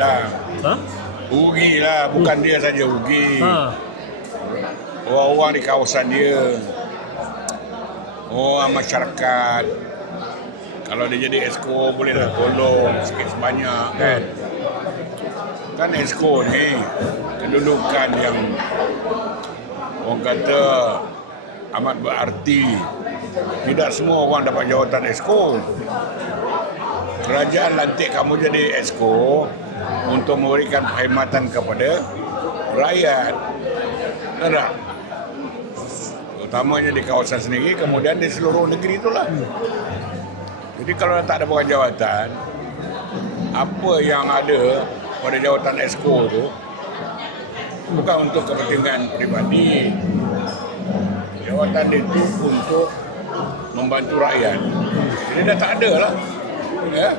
rugilah. Ha? Rugilah, bukan dia saja rugi. Ha. Orang-orang di kawasan dia, orang masyarakat. Kalau dia jadi esko bolehlah tolong sikit sebanyak kan. Kan esko ni kedudukan yang orang kata amat berarti. Tidak semua orang dapat jawatan esko. Kerajaan lantik kamu jadi esko untuk memberikan perkhidmatan kepada rakyat. Tak? Terutamanya di kawasan sendiri, kemudian di seluruh negeri itulah. Jadi kalau tak ada bukan jawatan, apa yang ada pada jawatan esko tu bukan untuk kepentingan peribadi. Jawatan itu untuk membantu rakyat. Jadi dah tak ada lah. Ya?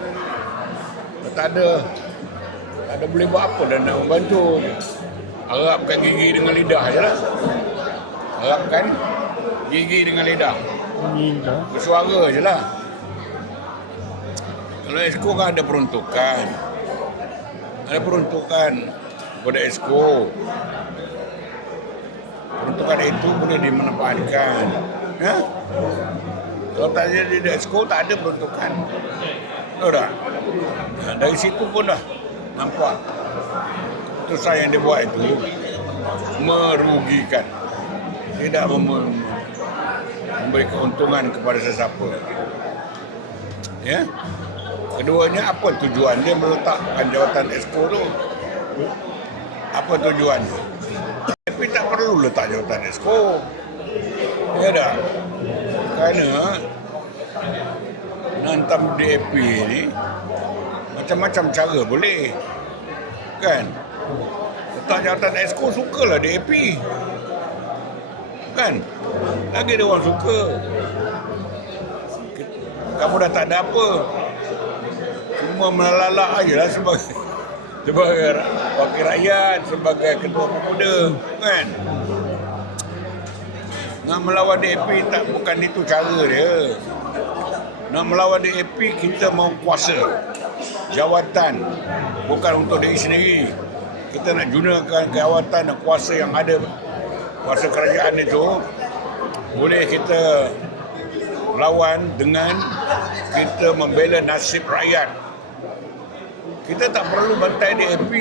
Dah tak ada boleh buat apa dan nak membantu. Harapkan gigi dengan lidah je lah. Harapkan gigi dengan lidah. Bersuara je lah. Kalau esko kan ada peruntukan. Ada peruntukan kepada esko. Peruntukan itu boleh dimanfaatkan. Ya? Kalau tak jadi esko, tak ada peruntukan. Tahu tak? Nah, dari situ pun dah nampak keputusan yang dia buat itu merugikan. Tidak memberi keuntungan kepada sesiapa. Ya? Keduanya, apa tujuan dia meletakkan jawatan esko tu? Apa tujuan? Tapi tak perlu letak jawatan esko. Ya dah. Kerana nantam DAP ni macam-macam cara boleh. Kan? Letak jawatan esko sukalah DAP. Kan? Lagi dia orang suka. Kamu dah tak ada apa. Cuma melalak aje lah sebagai wakil rakyat, sebagai ketua pemuda. Kan? Nak melawan DAP tak, bukan itu cara dia. Nak melawan DAP kita mau kuasa jawatan, bukan untuk diri sendiri. Kita nak gunakan jawatan dan kuasa yang ada, kuasa kerajaan itu boleh kita lawan dengan kita membela nasib rakyat. Kita tak perlu bantai DAP.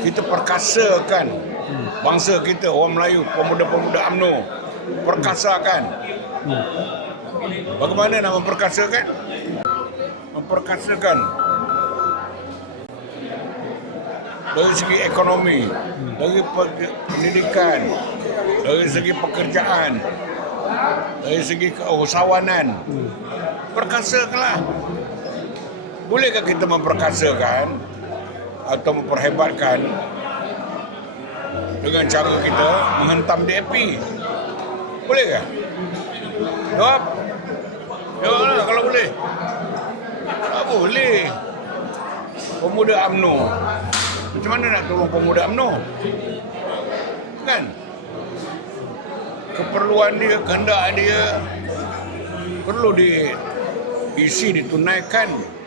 Kita perkasakan bangsa kita, orang Melayu, pemuda-pemuda UMNO. Perkasakan. Bagaimana nak memperkasakan? Memperkasakan dari segi ekonomi, dari pendidikan, dari segi pekerjaan, dari segi keusahawanan. Perkasakanlah. Bolehkah kita memperkasakan atau memperhebatkan dengan cara kita menghentam DAP? Bolehkah? Jawab. Jawablah kalau boleh. Tak boleh. Pemuda UMNO. Macam mana nak tolong pemuda UMNO? Kan? Keperluan dia, kehendak dia perlu diisi, ditunaikan.